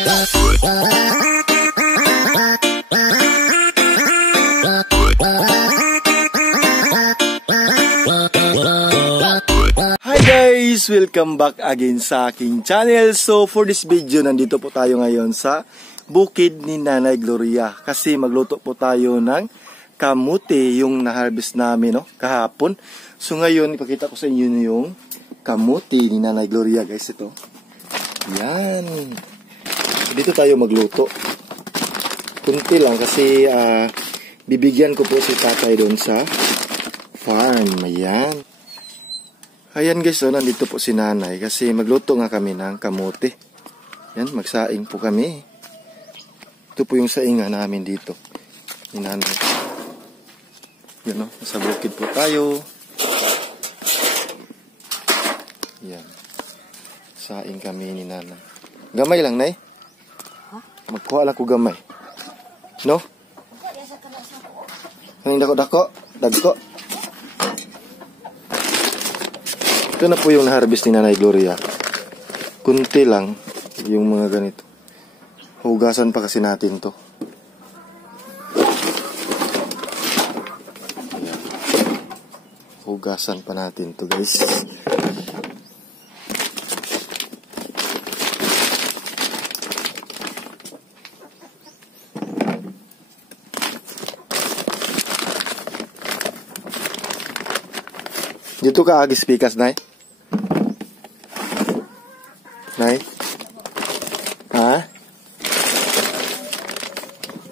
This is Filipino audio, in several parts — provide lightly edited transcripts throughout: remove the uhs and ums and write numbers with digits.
Hi guys! Welcome back again sa aking channel. So for this video, nandito po tayo ngayon sa bukid ni Nanay Gloria. Kasi magluto po tayo ng kamuti, yung na-harvest namin kahapon. So ngayon, ipakita ko sa inyo yung kamuti ni Nanay Gloria guys. Ito. Yan. Dito tayo magluto. Kunti lang kasi bibigyan ko po si tatay doon sa farm. Ayan. Ayan guys, nandito po si nanay kasi magluto nga kami ng kamote. Yan, magsaing po kami. Ito po yung saingan namin dito ni nanay. Yan nasa bukid po tayo. Yan. Saing kami ni nanay. Gamay lang, nay. Magkuha lang ko gamay. No? Kaning dako-dako? Dagko? Ito na po yung na-harvest ni Nanay Gloria. Kunti lang yung mga ganito. Hugasan pa kasi natin to. Ayan. Hugasan pa natin to guys. Dito ka agis pikas, Nay? Nay? Ha?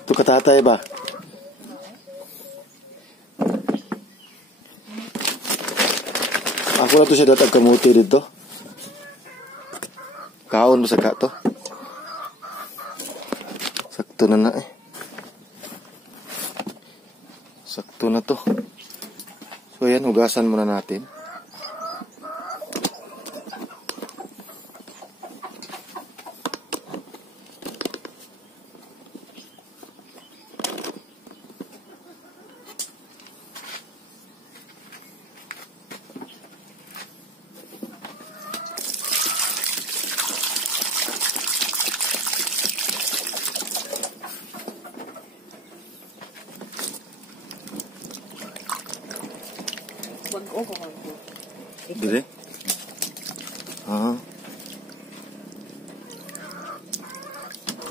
Ito ka tatay ba? Ako na to siya datag kamuti dito. Kaon mo sa ka to. Sakto na eh. Sakto na to. So ayan, hugasan muna natin. Dire?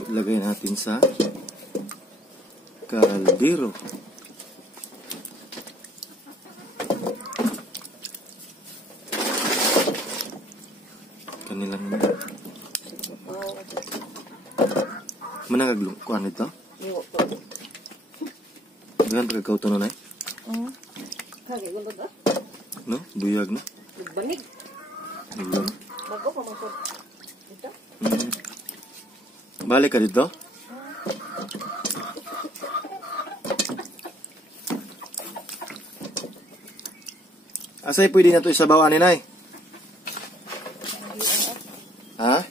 Ilagay natin sa kaldero. Kanilang manangaglungkuan ito? Dengan pagkakaw ito na, Nay? No? Buyag na? Banig. Bago pa masod. Dito? Balik ka dito? Asay pwede na ito isabawan ni Nay? Ha?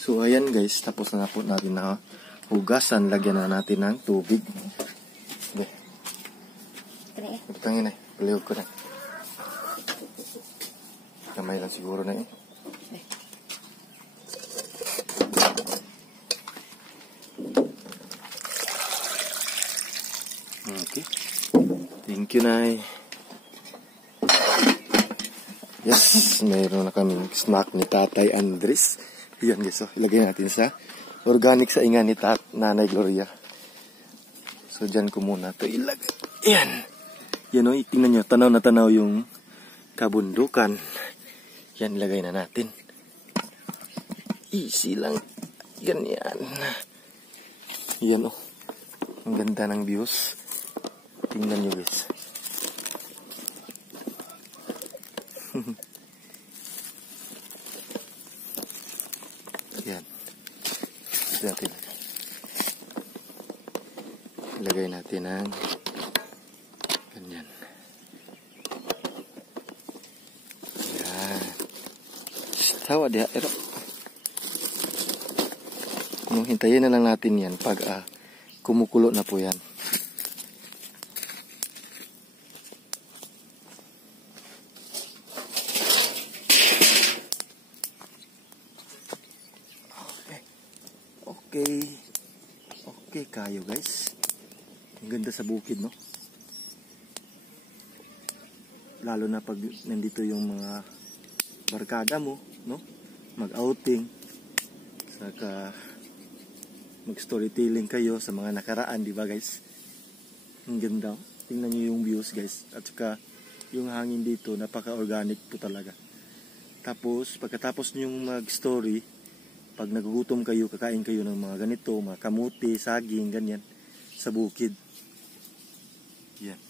So ayan guys, tapos na po natin na hugasan. Lagyan na natin ng tubig. Okay. Tangin eh, palihog ko na. Kamay lang siguro na eh. Okay. Thank you, Nay. Yes, mayroon na kaming snack ni Tatay Andres. Yan guys, ilagay natin sa organic sa ingan ni Nanay Gloria. So dyan ko muna ito ilagay. Yan. Yan tingnan nyo, tanaw na tanaw yung kabundukan. Yan, ilagay na natin. Easy lang. Ganyan. Yan ang ganda ng views. Tingnan nyo guys. Yan. Ito natin. Ilagay natin ang ganyan. Yan. Tawa dia. Hintayin na lang natin yan pag kumukulo na po yan. Okay. Okay kayo guys. Ang ganda sa bukid, no? Lalo na pag nandito yung mga barkada mo, no? Mag-outing. Saka mag-storytelling kayo sa mga nakaraan, di ba guys? Ang ganda. Tingnan nyo yung views guys. At saka yung hangin dito, napaka-organic po talaga. Tapos, pagkatapos nyong mag-story, pag nagugutom kayo, kakain kayo ng mga ganito, mga kamuti, saging, ganyan, sa bukid. Yan.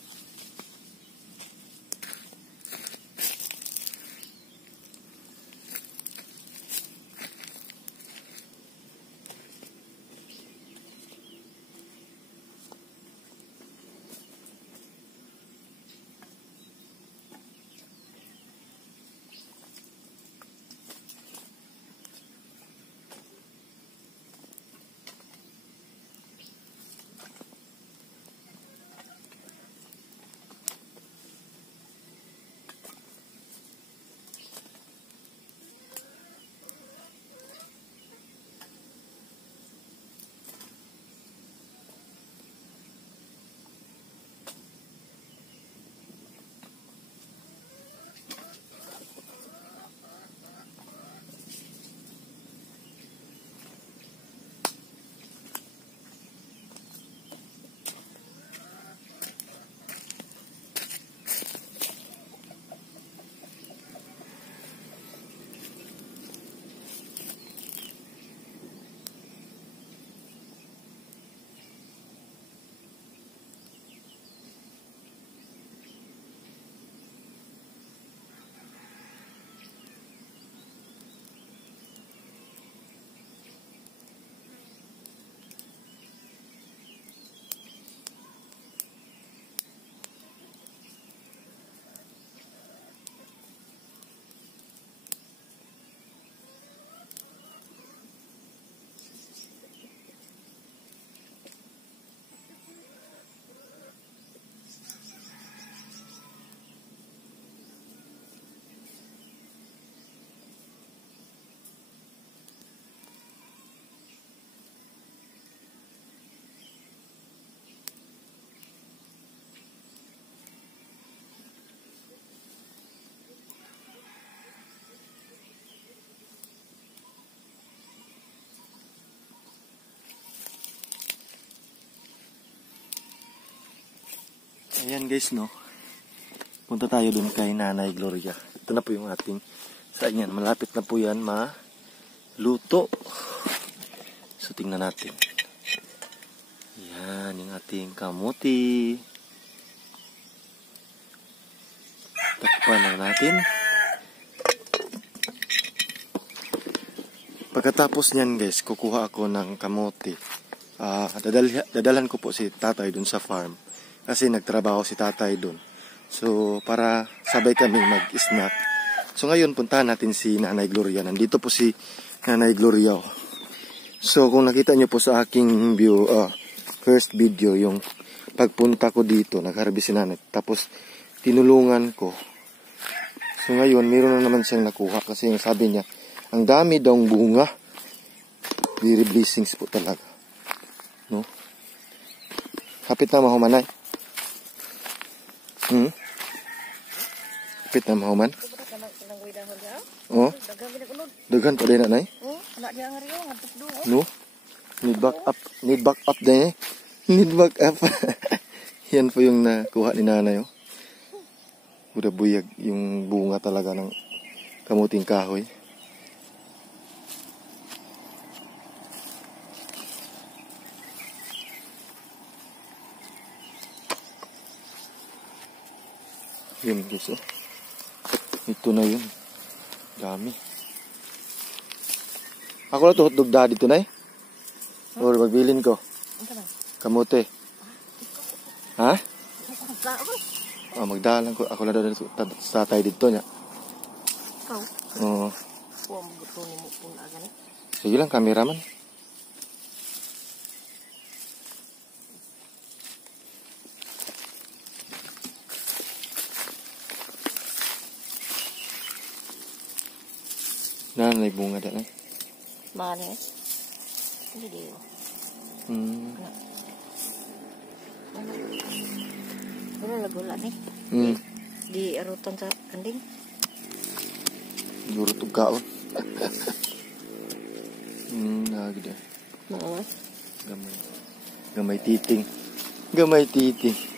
Ayan guys, no. Punta tayo dun kay Nanay Gloria. Ito na po yung ating saingan. Malapit na po yan maluto. So tingnan natin. Yan yung ating kamuti. Takpan na natin. Pagkatapos niyan guys, kukuha ako ng kamuti. Dadalhan ko po si tatay dun sa farm. Kasi nagtrabaho si tatay dun. So, para sabay kami mag-snack. So, ngayon, puntahan natin si Nanay Gloria. Nandito po si Nanay Gloria. So, kung nakita nyo po sa aking first video, yung pagpunta ko dito, nag-harvest si Nanay. Tapos, tinulungan ko. So, ngayon, meron na naman siyang nakuha. Kasi yung sabi niya, ang dami daw bunga. Very blessings po talaga. No? Kapit na mahumanay. Kapit na mahuman. Oh. Daghan pa din na nay. No. Need back up. Need back up din eh. Need back up. Yan po yung nakuha ni nanay. Oh. Buda-buyag yung bunga talaga ng kamuting kahoy. Yun guys, oh. Ito na yun. Dami. Ako na to hotdog daddy to na eh. Or magbilin ko. Kamote. Ha? Oh, magdalan ko. Ako na doon sa tatay dito niya. Oo. Sige lang, cameraman. Nanay bunga dyan eh. Manis. Jadi, Hmm. wala lagula ni. Di arutan sa kanding. Siguro tugaon. Lagi deh. Oo. Gamay. Gamay titing. Gamay titing.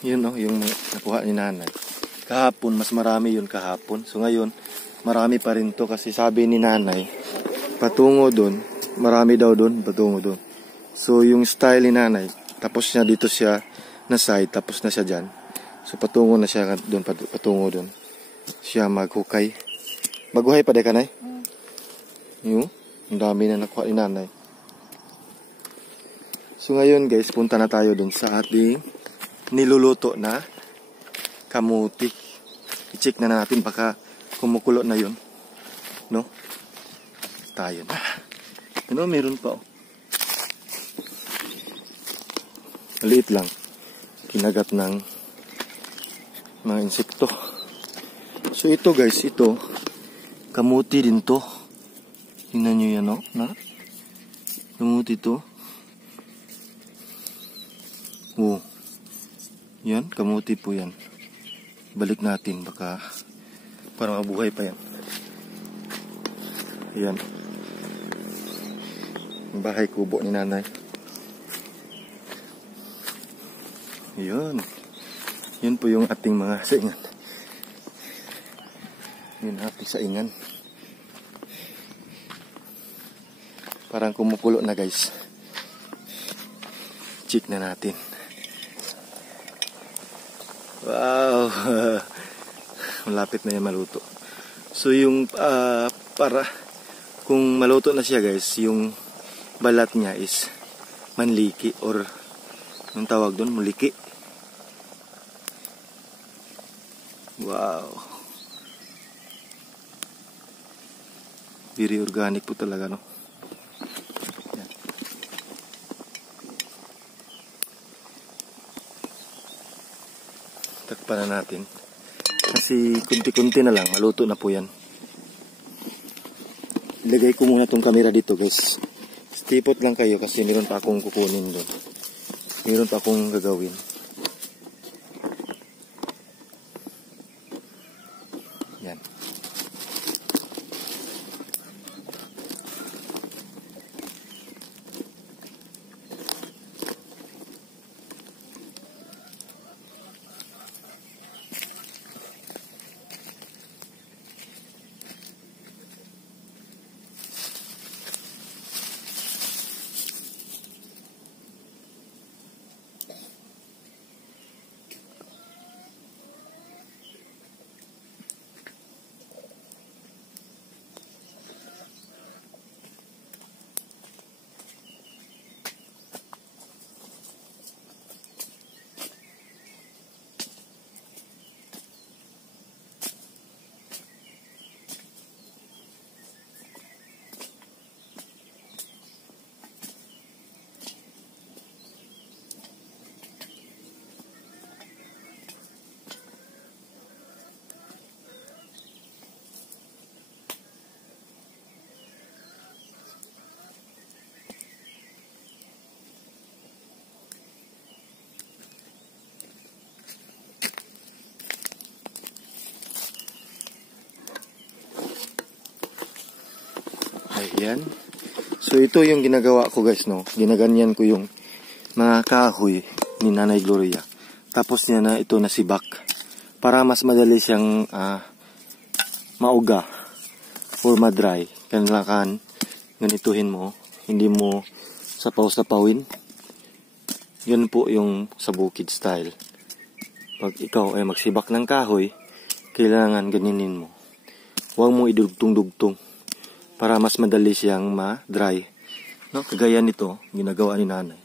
Yun no, yung nakuha ni nanay. Kahapon, mas marami yun kahapon. So ngayon, marami pa rin to kasi sabi ni nanay, patungo doon, marami daw doon, patungo doon. So yung style ni nanay, tapos niya dito siya na side, tapos na siya dyan. So patungo na siya doon, patungo doon. Siya maghukay. Maghuhay pa de kanay? Yung, ang dami na nakuha ni nanay. So ngayon guys, punta na tayo doon sa ating niluluto na kamuti. I-check na natin baka kumukulo na yun. No? Tayo na. Ano, meron pa oh. Maliit lang. Kinagat ng mga insekto. So ito guys, ito kamuti din to. Tingnan nyo yan oh. Na? Kamuti to. Oh. Yan, kamuti po yan. Balik natin, baka parang mabuhay pa yan. Yan. Bahay kubo ni nanay. Yan. Yan po yung ating mga saingan. Yan ating saingan. Parang kumukulo na guys. Check na natin. Wow, malapit na yan maluto. So yung para kung maluto na siya guys, yung balat niya is manliki or yung tawag doon, muliki. Wow, very organic po talaga no. Takpan na natin. Kasi kunti-kunti na lang. Maluto na po yan. Ilagay ko muna tong camera dito guys. Stipot lang kayo kasi meron pa akong kukunin doon. Meron pa akong gagawin. Yan. Ayan. So ito yung ginagawa ko guys no. Ginaganyan ko yung mga kahoy ni Nanay Gloria. Tapos niya na ito nasibak. Para mas madali siyang mauga or madry. Kailangan ganituhin mo. Hindi mo sapaw-sapawin. Yun po yung sa bukid style. Pag ikaw ay magsibak ng kahoy, kailangan ganinin mo. Huwag mo idugtong-dugtong. Para mas madali siyang ma-dry. No? Kagaya nito, ginagawa ni nanay.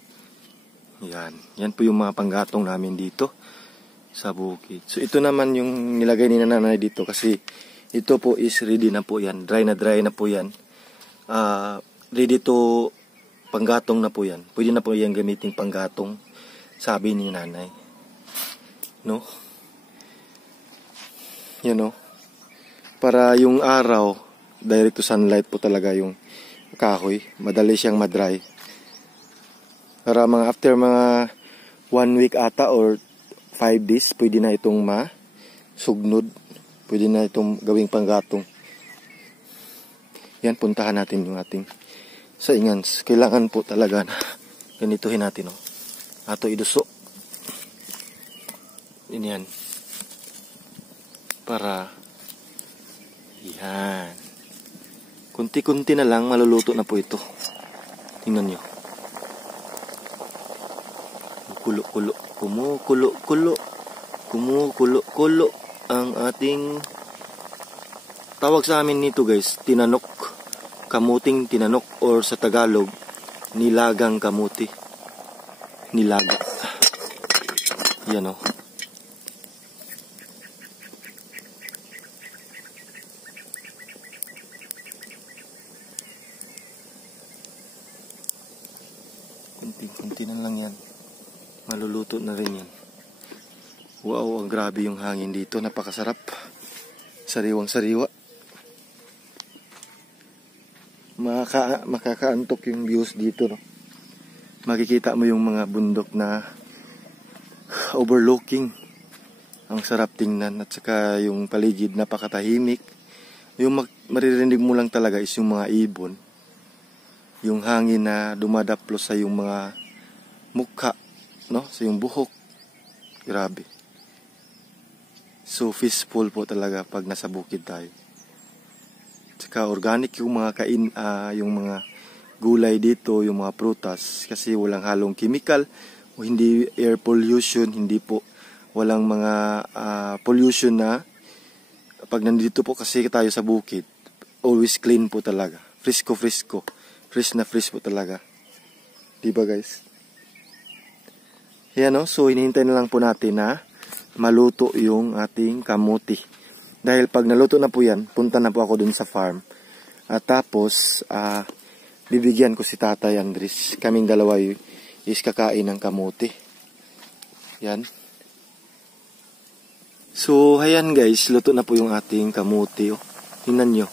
Yan. Yan po yung mga panggatong namin dito sa bukid. So ito naman yung nilagay ni nanay dito kasi ito po is ready na po yan. Dry na po yan. Ready to panggatong na po yan. Pwede na po yan gamitin panggatong, sabi ni nanay. No? Yan no. Para yung araw, direct to sunlight po talaga yung kahoy. Madali siyang madry. Para mga after mga 1 week ata or 5 days, pwede na itong masugnod. Pwede na itong gawing panggatong. Yan, puntahan natin yung ating saingans. Kailangan po talaga na ganituhin natin. No? Ato iduso. Yan. Para yan. Kunti-kunti na lang maluluto na po ito. Tingnan nyo. Kulo-kulo. Kumukulo-kulo. Kumukulo-kulo. Ang ating tawag sa amin nito guys, tinanok. Kamuting tinanok or sa Tagalog, nilagang kamuti. Nilaga. Yan o. Kunti-kunti na lang yan. Maluluto na rin yan. Wow, ang grabe yung hangin dito. Napakasarap. Sariwang-sariwa. Makakaantok yung views dito. No? Makikita mo yung mga bundok na overlooking. Ang sarap tingnan. At saka yung paligid napakatahimik. Yung maririnig mo lang talaga is yung mga ibon. Yung hangin na dumadaplos sa yung mga mukha. No? Sa yung buhok. Grabe. So peaceful po talaga pag nasa bukid tayo. Tsaka organic yung mga yung mga gulay dito, yung mga prutas kasi walang halong chemical o hindi air pollution, hindi po walang mga pollution na pag nandito po kasi tayo sa bukid, always clean po talaga. Frisco. Fresh na fresh po talaga. Diba guys? Yan no, so hinihintay na lang po natin na maluto yung ating kamuti. Dahil pag naluto na po yan, punta na po ako dun sa farm. At tapos, bibigyan ko si Tatay Andres. Kaming dalawa is kakain ng kamuti. Yan. So, ayan guys, luto na po yung ating kamuti. Oh. Tingnan nyo.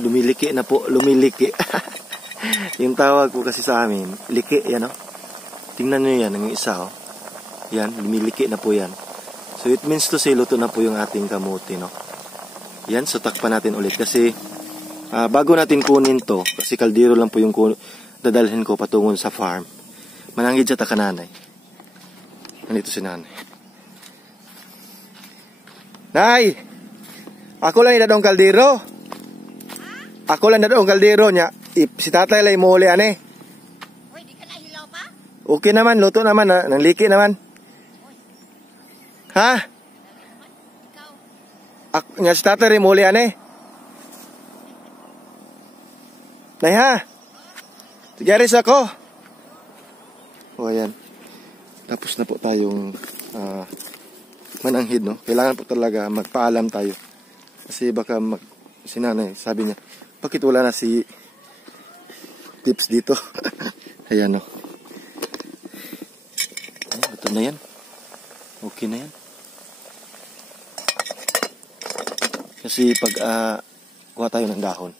Lumiliki na po, lumiliki. Yung tawag ko kasi sa amin, liki, yan o. Tingnan nyo yan, yung isa o. Yan, lumiliki na po yan. So it means to say, luto na po yung ating kamuti, no? Yan, so takpan natin ulit. Kasi, bago natin kunin to, kasi kaldero lang po yung dadalhin ko patungon sa farm. Mananggid siya takananay. Nandito si nanay. Nay! Ako lang idadong kaldero. Ako lang idadong kaldero niya. Si tatay lang imuli, ane. Uy, di ka na hilaw pa? Okay naman, luto naman, nang liki naman. Ha? Nga si tatay rin muli ane. Nay ha? Tigaris ako. O ayan. Tapos na po tayong mananghid no. Kailangan po talaga magpaalam tayo. Kasi baka si nanay sabi niya, bakit wala na si tips dito? Ayan no. Ito na yan. Okay na yan. Kasi pag kuha tayo ng dahon.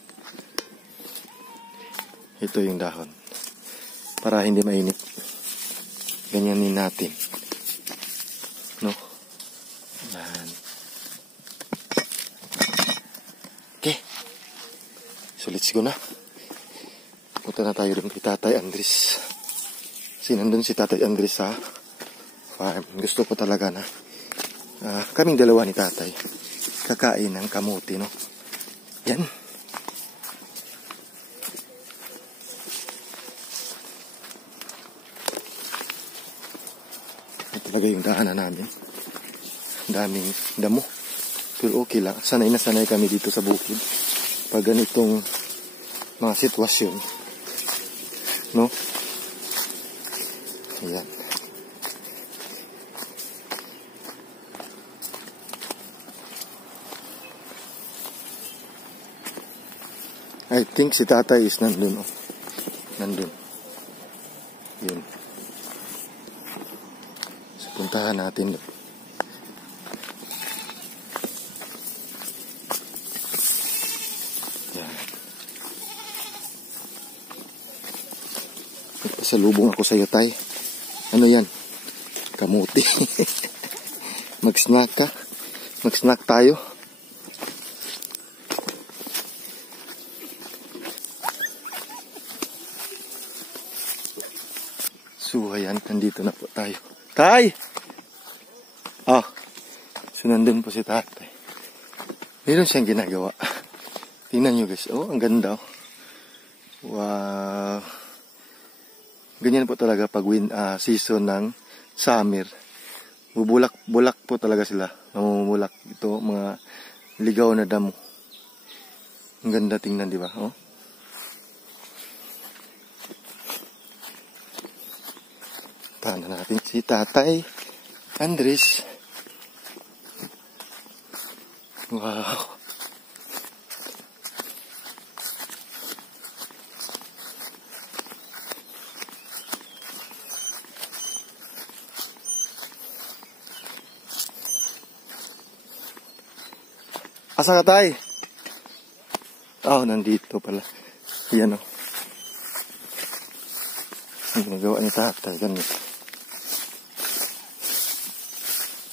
Ito yung dahon. Para hindi mainit. Ganyanin natin. No? Yan. Okay. So let's go na. Punta na tayo rin kay Tatay Andres. Kasi nandun si Tatay Andres sa farm. Gusto ko talaga na kaming dalawa ni Tatay kakain ng kamuti, no? Yan. Ito talaga yung daanan namin. Daming damo. Pero okay lang. Sanay na sanay kami dito sa bukid. Pag ganitong mga sitwasyon. No? Ayan. I think si Tatay is nandun. Oh. Nandun. Yun. So, puntahan natin. salubong ako sa'yo, tay. Ano yan? Kamuti. Mag-snack ka. Mag-snack tayo. So, ayan, nandito na po tayo. Tay! Ah, so nandun po si tatay. Meron siyang ginagawa. Tingnan nyo guys. Oh, ang ganda oh. Wow. Ganyan po talaga pag season ng summer. Bubulak-bulak po talaga sila. Namumulak ito, mga ligaw na damo. Ang ganda tingnan, di ba? Oh. Tahan natin si Tatay Andres. Wow. Asa ka, tay? Oh, nandito pala. Yan oh. Ang ginagawa ni tatay. Ganun.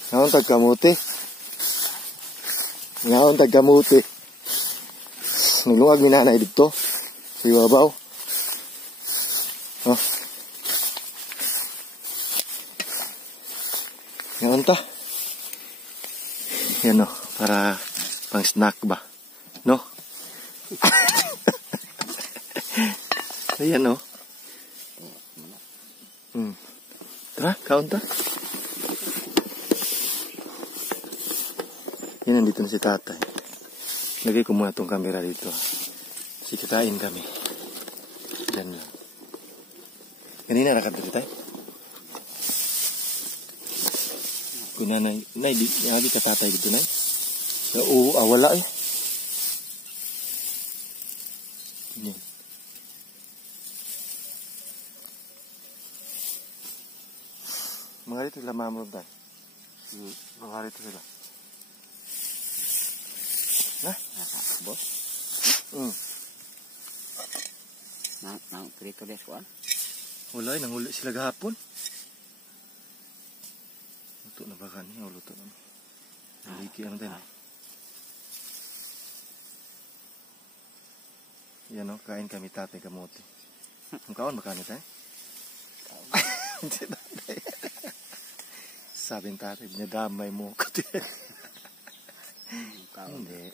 Ngayon tagkamuti. Ngayon tagkamuti. Nagluwag ni nanay dito. Si babaw. Oh. Ngayon ta. Yan oh. Para pang snack ba? No? Ayan oh. Tara, kaon ta. Yan, nandito na si tatay. Lagay ko muna itong camera dito. Sikitain kami. Diyan lang. Kanina nakanta si tay. Kuna na, di ka patay dito na. Oo, wala eh. Yan. Mga rito sila mamrod tayo. Mga rito sila. Nah, bos. Nang prito des kuan. Wala eh, nanguli sila gahapon. Luto na ba kani? O luto na. Naliki ang tayo. Yan o, kain kami tatay kamote. Ang kaon ba kami tayo? Sabi ng tatay, binadamay mo ko. Hindi.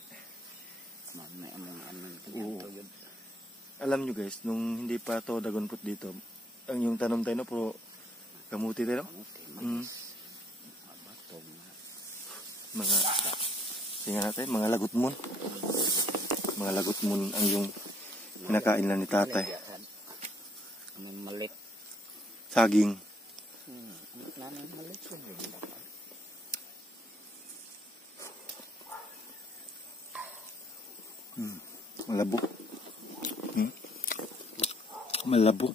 Alam nyo guys, nung hindi pa to dagonput dito, ang yung tanom tayo no, puro kamuti tayo. Mga, tingnan natin, mga lagutmon. Mga lagutmon ang yung kinakain lang ni tatay. Malik. Saging. Malik. Malabo. Malabo.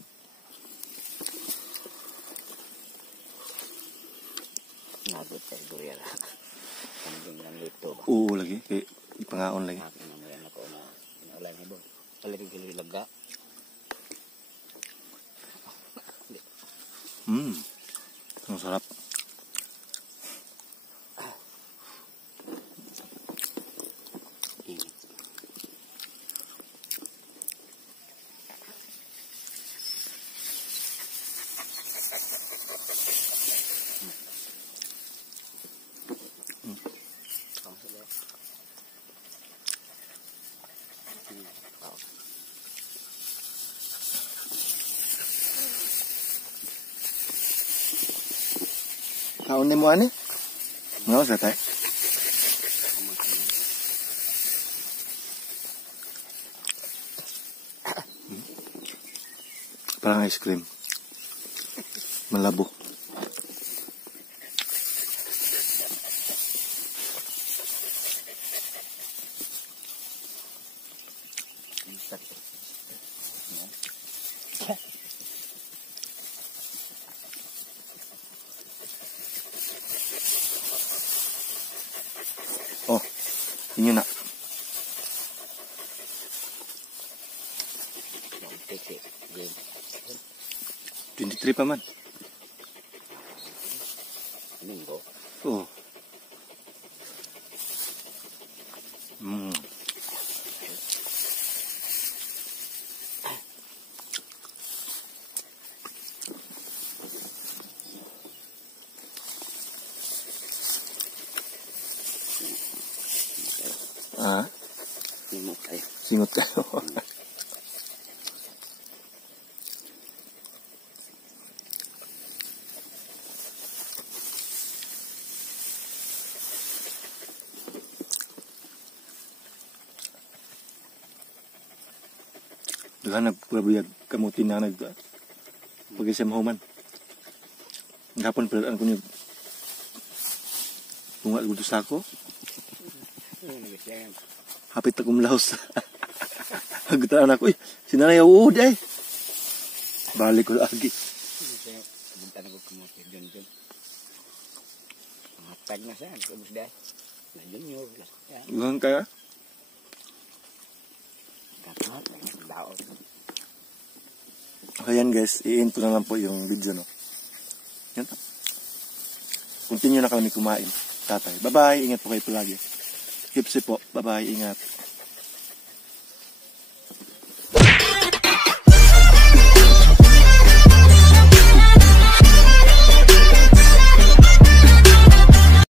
Nabot sa duriya ra. Kambing lang dito ba? Oo lagi, kay ipangaon lagi. Naman ako na inulay ni boy. Palagi gili laga. Ang sarap. Kaon ni mo ani? Ngaw sa tay? Parang ice cream. Malabo. Oh, inyo na. Battery pa man. Linggo. Oo. Mm. Ah, Limot kayo. singot kayo. Naghanap prabuyag kamutin na nagda. Pag isa mahuman. Ngapon pelaan ko niyo. Bunga gusto sa ako. Hapit ako mulahos. Hagutaan ako. Sinanay ako. Day. Balik ko lagi. Bunta na ko kumutin dyan. Mga tag na saan. Kabus dahil. Na junior. Bukan kaya? Kakahat. Daon. Ayan guys, i-end ko na lang po yung video, no? Yan. Continue na kami kumain. Tatay. Bye-bye. Ingat po kayo palagi. Hipsi po. Bye-bye. Ingat.